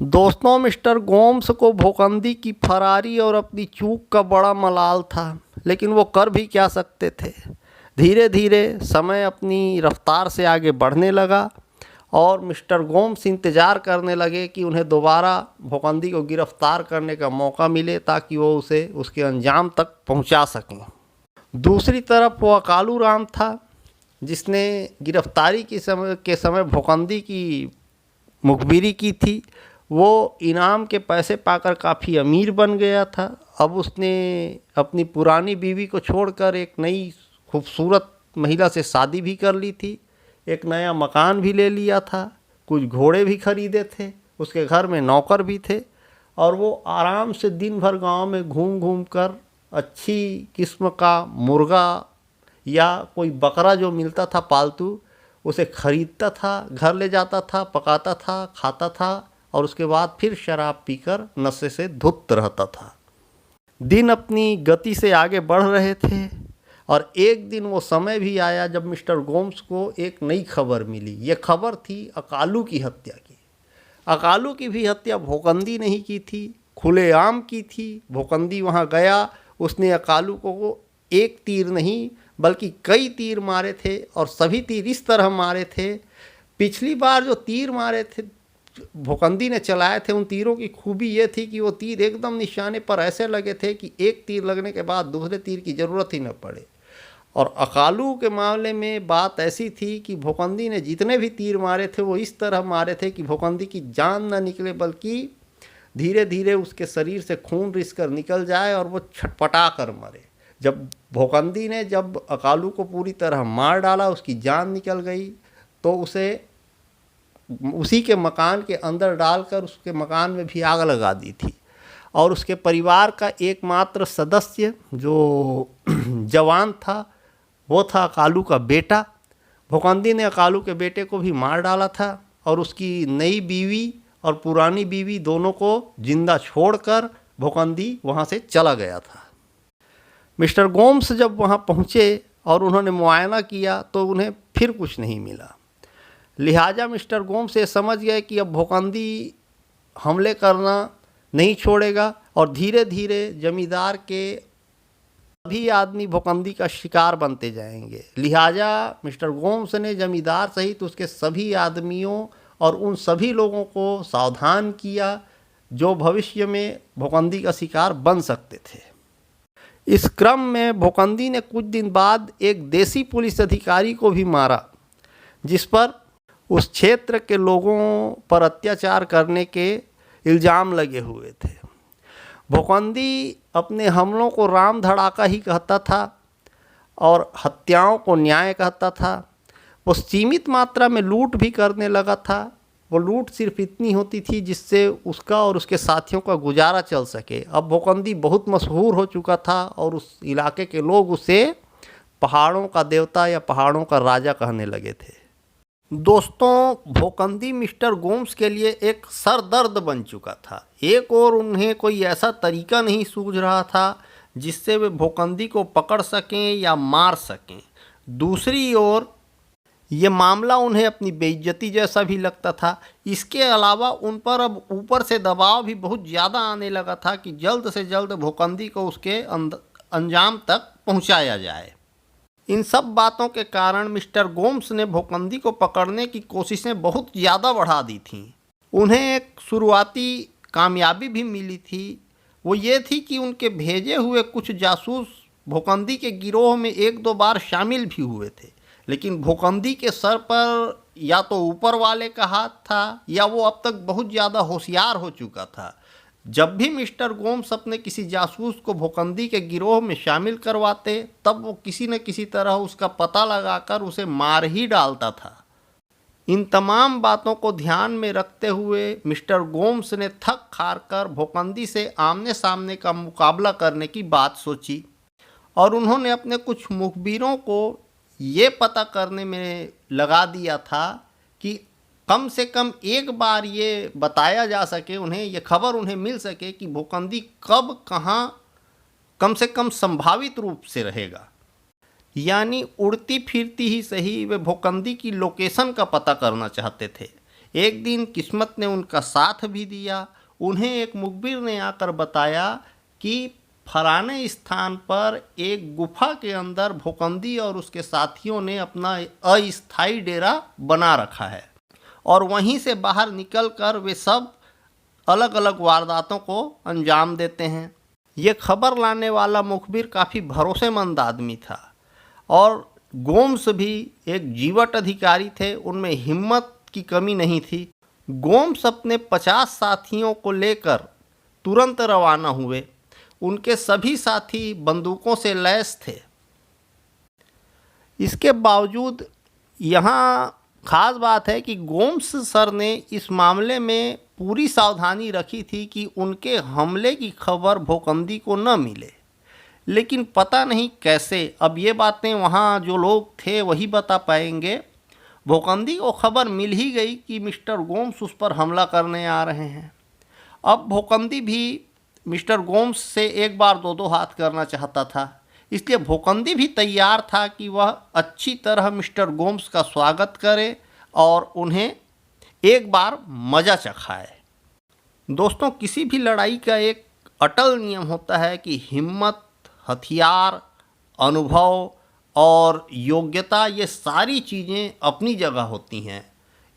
दोस्तों, मिस्टर गोम्स को भोकंदी की फरारी और अपनी चूक का बड़ा मलाल था, लेकिन वो कर भी क्या सकते थे। धीरे धीरे समय अपनी रफ्तार से आगे बढ़ने लगा और मिस्टर गोम्स इंतज़ार करने लगे कि उन्हें दोबारा भोकंदी को गिरफ्तार करने का मौका मिले ताकि वो उसे उसके अंजाम तक पहुंचा सकें। दूसरी तरफ वो अकालू राम था, जिसने गिरफ्तारी के समय भोकंदी की मुखबिरी की थी। वो इनाम के पैसे पाकर काफ़ी अमीर बन गया था। अब उसने अपनी पुरानी बीवी को छोड़कर एक नई खूबसूरत महिला से शादी भी कर ली थी, एक नया मकान भी ले लिया था, कुछ घोड़े भी खरीदे थे, उसके घर में नौकर भी थे और वो आराम से दिन भर गांव में घूम घूम कर अच्छी किस्म का मुर्गा या कोई बकरा जो मिलता था पालतू, उसे खरीदता था, घर ले जाता था, पकाता था, खाता था और उसके बाद फिर शराब पीकर नशे से धुत रहता था। दिन अपनी गति से आगे बढ़ रहे थे और एक दिन वो समय भी आया जब मिस्टर गोम्स को एक नई खबर मिली। ये खबर थी अकालू की हत्या की। अकालू की भी हत्या भोकंदी नहीं की थी, खुलेआम की थी। भोकंदी वहाँ गया, उसने अकालू को एक तीर नहीं बल्कि कई तीर मारे थे और सभी तीर इस तरह मारे थे। पिछली बार जो तीर मारे थे भोकंदी ने चलाए थे, उन तीरों की खूबी ये थी कि वो तीर एकदम निशाने पर ऐसे लगे थे कि एक तीर लगने के बाद दूसरे तीर की ज़रूरत ही न पड़े। और अकालू के मामले में बात ऐसी थी कि भोकंदी ने जितने भी तीर मारे थे वो इस तरह मारे थे कि भोकंदी की जान न निकले बल्कि धीरे धीरे उसके शरीर से खून रिस कर निकल जाए और वो छटपटा कर मरे। जब अकालू को पूरी तरह मार डाला, उसकी जान निकल गई, तो उसे उसी के मकान के अंदर डालकर उसके मकान में भी आग लगा दी थी और उसके परिवार का एकमात्र सदस्य जो जवान था वो था अकालू का बेटा। भोकंदी ने अकालू के बेटे को भी मार डाला था और उसकी नई बीवी और पुरानी बीवी दोनों को जिंदा छोड़कर भोकंदी वहाँ से चला गया था। मिस्टर गोम्स जब वहाँ पहुँचे और उन्होंने मुआयना किया तो उन्हें फिर कुछ नहीं मिला। लिहाजा मिस्टर गोम्स ये समझ गए कि अब भोकंदी हमले करना नहीं छोड़ेगा और धीरे धीरे जमींदार के सभी आदमी भोकंदी का शिकार बनते जाएंगे। लिहाजा मिस्टर गोम्स ने जमींदार सहित उसके सभी आदमियों और उन सभी लोगों को सावधान किया जो भविष्य में भोकंदी का शिकार बन सकते थे। इस क्रम में भोकंदी ने कुछ दिन बाद एक देसी पुलिस अधिकारी को भी मारा, जिस पर उस क्षेत्र के लोगों पर अत्याचार करने के इल्ज़ाम लगे हुए थे। भोकंदी अपने हमलों को राम धड़ाका ही कहता था और हत्याओं को न्याय कहता था। वो सीमित मात्रा में लूट भी करने लगा था। वो लूट सिर्फ इतनी होती थी जिससे उसका और उसके साथियों का गुजारा चल सके। अब भोकंदी बहुत मशहूर हो चुका था और उस इलाके के लोग उसे पहाड़ों का देवता या पहाड़ों का राजा कहने लगे थे। दोस्तों, भोकंदी मिस्टर गोम्स के लिए एक सरदर्द बन चुका था। एक और उन्हें कोई ऐसा तरीका नहीं सूझ रहा था जिससे वे भोकंदी को पकड़ सकें या मार सकें। दूसरी ओर ये मामला उन्हें अपनी बेइज्जती जैसा भी लगता था। इसके अलावा उन पर अब ऊपर से दबाव भी बहुत ज़्यादा आने लगा था कि जल्द से जल्द भोकंदी को उसके अंजाम तक पहुंचाया जाए। इन सब बातों के कारण मिस्टर गोम्स ने भोकंदी को पकड़ने की कोशिशें बहुत ज़्यादा बढ़ा दी थीं। उन्हें एक शुरुआती कामयाबी भी मिली थी। वो ये थी कि उनके भेजे हुए कुछ जासूस भोकंदी के गिरोह में एक दो बार शामिल भी हुए थे, लेकिन भोकंदी के सर पर या तो ऊपर वाले का हाथ था या वो अब तक बहुत ज़्यादा होशियार हो चुका था। जब भी मिस्टर गोम्स अपने किसी जासूस को भोकंदी के गिरोह में शामिल करवाते तब वो किसी न किसी तरह उसका पता लगाकर उसे मार ही डालता था। इन तमाम बातों को ध्यान में रखते हुए मिस्टर गोम्स ने थक हार कर भोकंदी से आमने सामने का मुकाबला करने की बात सोची और उन्होंने अपने कुछ मुखबिरों को ये पता करने में लगा दिया था कि कम से कम एक बार ये बताया जा सके, उन्हें ये खबर उन्हें मिल सके कि भोकंदी कब कहाँ कम से कम संभावित रूप से रहेगा। यानी उड़ती फिरती ही सही वे भोकंदी की लोकेशन का पता करना चाहते थे। एक दिन किस्मत ने उनका साथ भी दिया। उन्हें एक मुखबिर ने आकर बताया कि फलाने स्थान पर एक गुफा के अंदर भोकंदी और उसके साथियों ने अपना अस्थायी डेरा बना रखा है और वहीं से बाहर निकलकर वे सब अलग अलग वारदातों को अंजाम देते हैं। ये खबर लाने वाला मुखबिर काफ़ी भरोसेमंद आदमी था और गोम्स भी एक जीवट अधिकारी थे, उनमें हिम्मत की कमी नहीं थी। गोम्स अपने 50 साथियों को लेकर तुरंत रवाना हुए। उनके सभी साथी बंदूकों से लैस थे। इसके बावजूद यहाँ खास बात है कि गोम्स सर ने इस मामले में पूरी सावधानी रखी थी कि उनके हमले की खबर भोकंदी को न मिले, लेकिन पता नहीं कैसे, अब ये बातें वहाँ जो लोग थे वही बता पाएंगे। भोकंदी को खबर मिल ही गई कि मिस्टर गोम्स उस पर हमला करने आ रहे हैं। अब भोकंदी भी मिस्टर गोम्स से एक बार दो हाथ करना चाहता था, इसलिए भोकंदी भी तैयार था कि वह अच्छी तरह मिस्टर गोम्स का स्वागत करे और उन्हें एक बार मज़ा चखाए। दोस्तों, किसी भी लड़ाई का एक अटल नियम होता है कि हिम्मत, हथियार, अनुभव और योग्यता, ये सारी चीज़ें अपनी जगह होती हैं।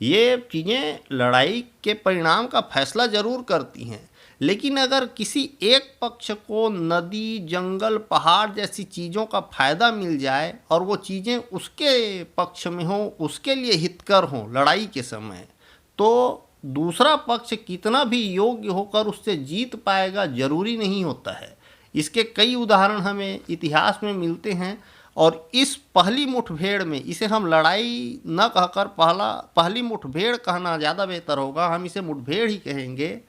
ये चीज़ें लड़ाई के परिणाम का फैसला ज़रूर करती हैं, लेकिन अगर किसी एक पक्ष को नदी, जंगल, पहाड़ जैसी चीज़ों का फ़ायदा मिल जाए और वो चीज़ें उसके पक्ष में हों, उसके लिए हितकर हों लड़ाई के समय, तो दूसरा पक्ष कितना भी योग्य होकर उससे जीत पाएगा जरूरी नहीं होता है। इसके कई उदाहरण हमें इतिहास में मिलते हैं और इस पहली मुठभेड़ में, इसे हम लड़ाई न कहकर पहली मुठभेड़ कहना ज़्यादा बेहतर होगा, हम इसे मुठभेड़ ही कहेंगे।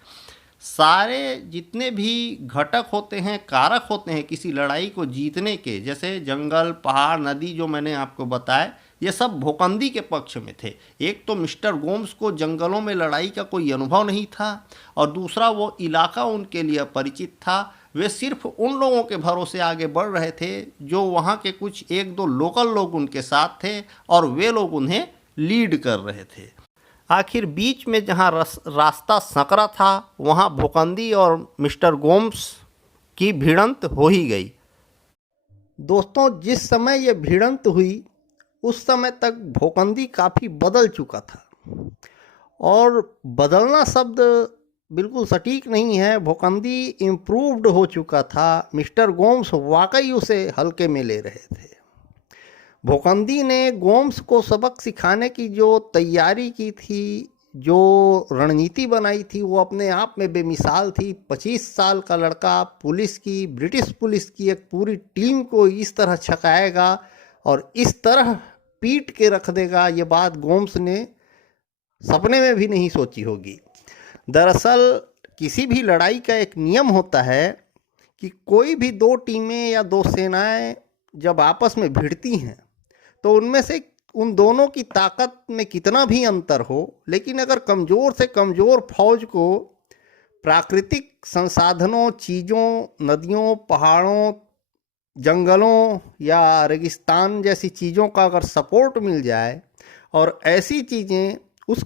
सारे जितने भी घटक होते हैं, कारक होते हैं किसी लड़ाई को जीतने के, जैसे जंगल, पहाड़, नदी जो मैंने आपको बताए, ये सब भोकंदी के पक्ष में थे। एक तो मिस्टर गोम्स को जंगलों में लड़ाई का कोई अनुभव नहीं था और दूसरा वो इलाका उनके लिए परिचित था। वे सिर्फ उन लोगों के भरोसे आगे बढ़ रहे थे जो वहाँ के कुछ एक दो लोकल लोग उनके साथ थे और वे लोग उन्हें लीड कर रहे थे। आखिर बीच में जहाँ रास्ता संकरा था वहाँ भोकंदी और मिस्टर गोम्स की भिड़ंत हो ही गई। दोस्तों, जिस समय ये भिड़ंत हुई उस समय तक भोकंदी काफ़ी बदल चुका था, और बदलना शब्द बिल्कुल सटीक नहीं है, भोकंदी इम्प्रूव्ड हो चुका था। मिस्टर गोम्स वाकई उसे हल्के में ले रहे थे। भोकंदी ने गोम्स को सबक सिखाने की जो तैयारी की थी, जो रणनीति बनाई थी, वो अपने आप में बेमिसाल थी। 25 साल का लड़का ब्रिटिश पुलिस की एक पूरी टीम को इस तरह छकाएगा और इस तरह पीट के रख देगा, ये बात गोम्स ने सपने में भी नहीं सोची होगी। दरअसल किसी भी लड़ाई का एक नियम होता है कि कोई भी दो टीमें या दो सेनाएं जब आपस में भिड़ती हैं तो उनमें से उन दोनों की ताकत में कितना भी अंतर हो, लेकिन अगर कमज़ोर से कमज़ोर फौज को प्राकृतिक संसाधनों, चीज़ों, नदियों, पहाड़ों, जंगलों या रेगिस्तान जैसी चीज़ों का अगर सपोर्ट मिल जाए और ऐसी चीज़ें उस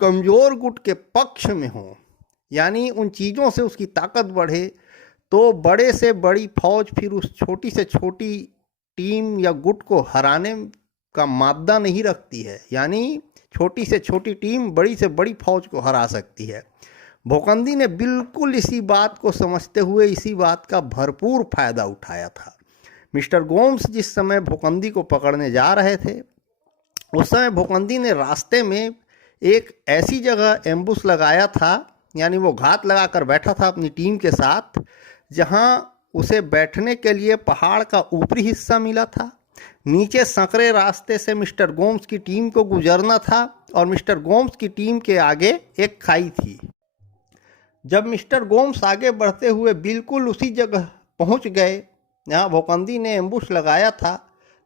कमज़ोर गुट के पक्ष में हों, यानी उन चीज़ों से उसकी ताकत बढ़े, तो बड़े से बड़ी फौज फिर उस छोटी से छोटी टीम या गुट को हराने का मादा नहीं रखती है। यानी छोटी से छोटी टीम बड़ी से बड़ी फौज को हरा सकती है। भोकंदी ने बिल्कुल इसी बात को समझते हुए इसी बात का भरपूर फायदा उठाया था। मिस्टर गोम्स जिस समय भोकंदी को पकड़ने जा रहे थे, उस समय भोकंदी ने रास्ते में एक ऐसी जगह एम्बुश लगाया था, यानी वो घात लगाकर बैठा था अपनी टीम के साथ, जहां उसे बैठने के लिए पहाड़ का ऊपरी हिस्सा मिला था। नीचे संकरे रास्ते से मिस्टर गोम्स की टीम को गुजरना था और मिस्टर गोम्स की टीम के आगे एक खाई थी। जब मिस्टर गोम्स आगे बढ़ते हुए बिल्कुल उसी जगह पहुंच गए जहां भोकंदी ने एम्बुश लगाया था,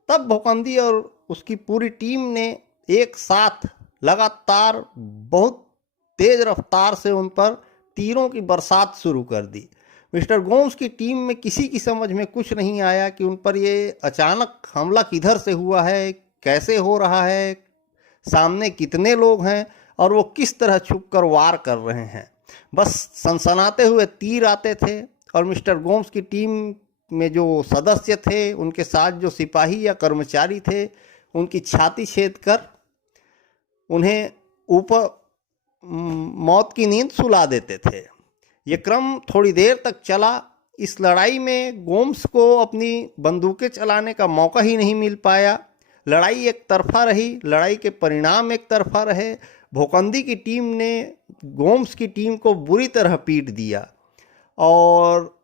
तब भोकंदी और उसकी पूरी टीम ने एक साथ लगातार बहुत तेज़ रफ्तार से उन पर तीरों की बरसात शुरू कर दी। मिस्टर गोम्स की टीम में किसी की समझ में कुछ नहीं आया कि उन पर ये अचानक हमला किधर से हुआ है, कैसे हो रहा है, सामने कितने लोग हैं और वो किस तरह छुपकर वार कर रहे हैं। बस सनसनाते हुए तीर आते थे और मिस्टर गोम्स की टीम में जो सदस्य थे, उनके साथ जो सिपाही या कर्मचारी थे, उनकी छाती छेद कर उन्हें ऊपर मौत की नींद सुला देते थे। ये क्रम थोड़ी देर तक चला। इस लड़ाई में गोम्स को अपनी बंदूकें चलाने का मौका ही नहीं मिल पाया। लड़ाई एक तरफा रही, लड़ाई के परिणाम एक तरफा रहे। भोकंदी की टीम ने गोम्स की टीम को बुरी तरह पीट दिया। और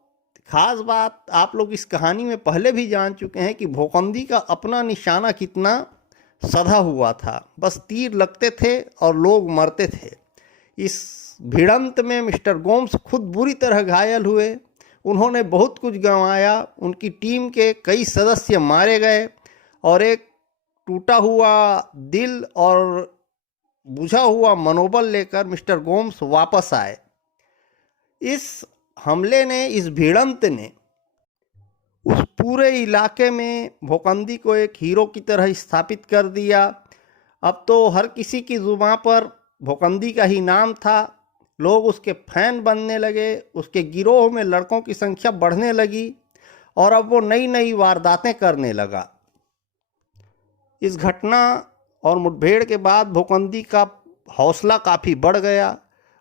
ख़ास बात, आप लोग इस कहानी में पहले भी जान चुके हैं कि भोकंदी का अपना निशाना कितना सधा हुआ था। बस तीर लगते थे और लोग मरते थे। इस भिड़ंत में मिस्टर गोम्स खुद बुरी तरह घायल हुए। उन्होंने बहुत कुछ गंवाया। उनकी टीम के कई सदस्य मारे गए और एक टूटा हुआ दिल और बुझा हुआ मनोबल लेकर मिस्टर गोम्स वापस आए। इस हमले ने, इस भिड़ंत ने उस पूरे इलाके में भोकंदी को एक हीरो की तरह स्थापित कर दिया। अब तो हर किसी की जुबान पर भोकंदी का ही नाम था। लोग उसके फैन बनने लगे। उसके गिरोह में लड़कों की संख्या बढ़ने लगी और अब वो नई नई वारदातें करने लगा। इस घटना और मुठभेड़ के बाद भोकंदी का हौसला काफ़ी बढ़ गया।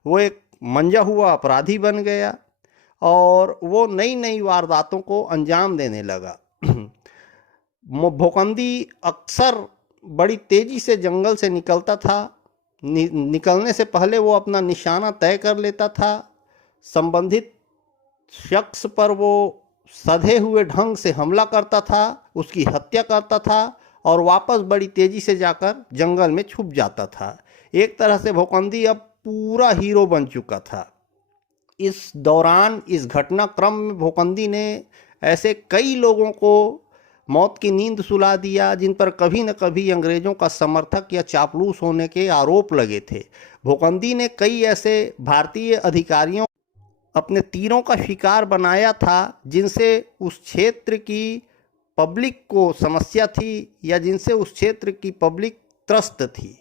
वो एक मंजा हुआ अपराधी बन गया और वो नई नई वारदातों को अंजाम देने लगा। भोकंदी अक्सर बड़ी तेज़ी से जंगल से निकलता था। निकलने से पहले वो अपना निशाना तय कर लेता था। संबंधित शख्स पर वो सधे हुए ढंग से हमला करता था, उसकी हत्या करता था और वापस बड़ी तेज़ी से जाकर जंगल में छुप जाता था। एक तरह से भोकंदी अब पूरा हीरो बन चुका था। इस दौरान, इस घटनाक्रम में भोकंदी ने ऐसे कई लोगों को मौत की नींद सुला दिया जिन पर कभी न कभी अंग्रेज़ों का समर्थक या चापलूस होने के आरोप लगे थे। भोकंदी ने कई ऐसे भारतीय अधिकारियों अपने तीरों का शिकार बनाया था जिनसे उस क्षेत्र की पब्लिक को समस्या थी या जिनसे उस क्षेत्र की पब्लिक त्रस्त थी।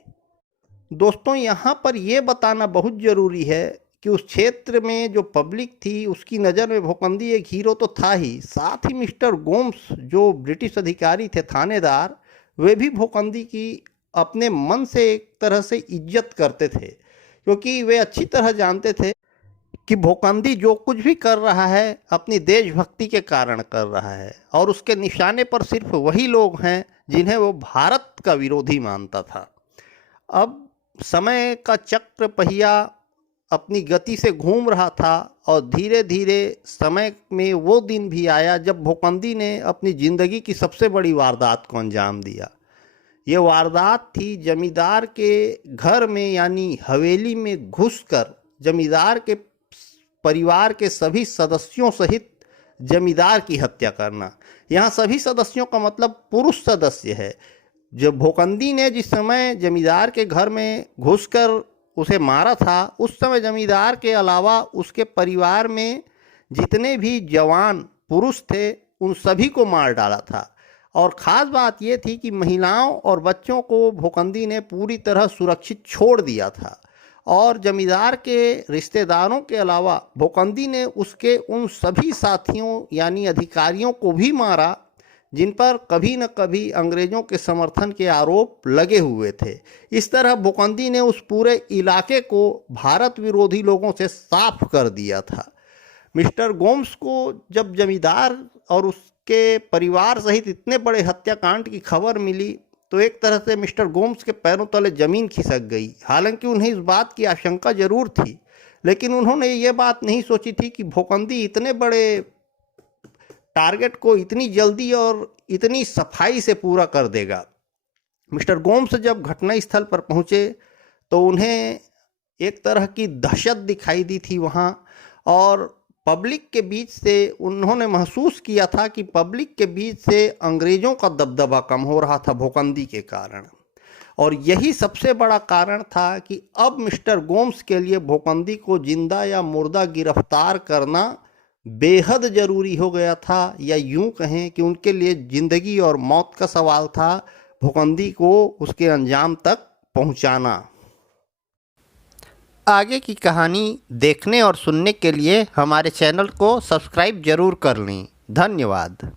दोस्तों, यहाँ पर यह बताना बहुत ज़रूरी है कि उस क्षेत्र में जो पब्लिक थी उसकी नज़र में भोकंदी एक हीरो तो था ही, साथ ही मिस्टर गोम्स जो ब्रिटिश अधिकारी थे, थानेदार, वे भी भोकंदी की अपने मन से एक तरह से इज्जत करते थे, क्योंकि वे अच्छी तरह जानते थे कि भोकंदी जो कुछ भी कर रहा है अपनी देशभक्ति के कारण कर रहा है और उसके निशाने पर सिर्फ वही लोग हैं जिन्हें वो भारत का विरोधी मानता था। अब समय का चक्र पहिया अपनी गति से घूम रहा था और धीरे धीरे समय में वो दिन भी आया जब भोकंदी ने अपनी ज़िंदगी की सबसे बड़ी वारदात को अंजाम दिया। ये वारदात थी जमींदार के घर में यानी हवेली में घुसकर जमींदार के परिवार के सभी सदस्यों सहित जमींदार की हत्या करना। यहाँ सभी सदस्यों का मतलब पुरुष सदस्य है। जब भोकंदी ने जिस समय जमींदार के घर में घुसकर उसे मारा था, उस समय जमींदार के अलावा उसके परिवार में जितने भी जवान पुरुष थे उन सभी को मार डाला था। और ख़ास बात ये थी कि महिलाओं और बच्चों को भोकंदी ने पूरी तरह सुरक्षित छोड़ दिया था। और जमींदार के रिश्तेदारों के अलावा भोकंदी ने उसके उन सभी साथियों यानी अधिकारियों को भी मारा जिन पर कभी न कभी अंग्रेज़ों के समर्थन के आरोप लगे हुए थे। इस तरह भोकंदी ने उस पूरे इलाके को भारत विरोधी लोगों से साफ कर दिया था। मिस्टर गोम्स को जब जमींदार और उसके परिवार सहित इतने बड़े हत्याकांड की खबर मिली तो एक तरह से मिस्टर गोम्स के पैरों तले ज़मीन खिसक गई। हालांकि उन्हें इस बात की आशंका जरूर थी, लेकिन उन्होंने ये बात नहीं सोची थी कि भोकंदी इतने बड़े टारगेट को इतनी जल्दी और इतनी सफाई से पूरा कर देगा। मिस्टर गोम्स जब घटनास्थल पर पहुंचे तो उन्हें एक तरह की दहशत दिखाई दी थी वहां, और पब्लिक के बीच से उन्होंने महसूस किया था कि पब्लिक के बीच से अंग्रेज़ों का दबदबा कम हो रहा था भोकंदी के कारण। और यही सबसे बड़ा कारण था कि अब मिस्टर गोम्स के लिए भोकंदी को जिंदा या मुर्दा गिरफ्तार करना बेहद ज़रूरी हो गया था, या यूं कहें कि उनके लिए ज़िंदगी और मौत का सवाल था भोकंदी को उसके अंजाम तक पहुंचाना। आगे की कहानी देखने और सुनने के लिए हमारे चैनल को सब्सक्राइब ज़रूर कर लें। धन्यवाद।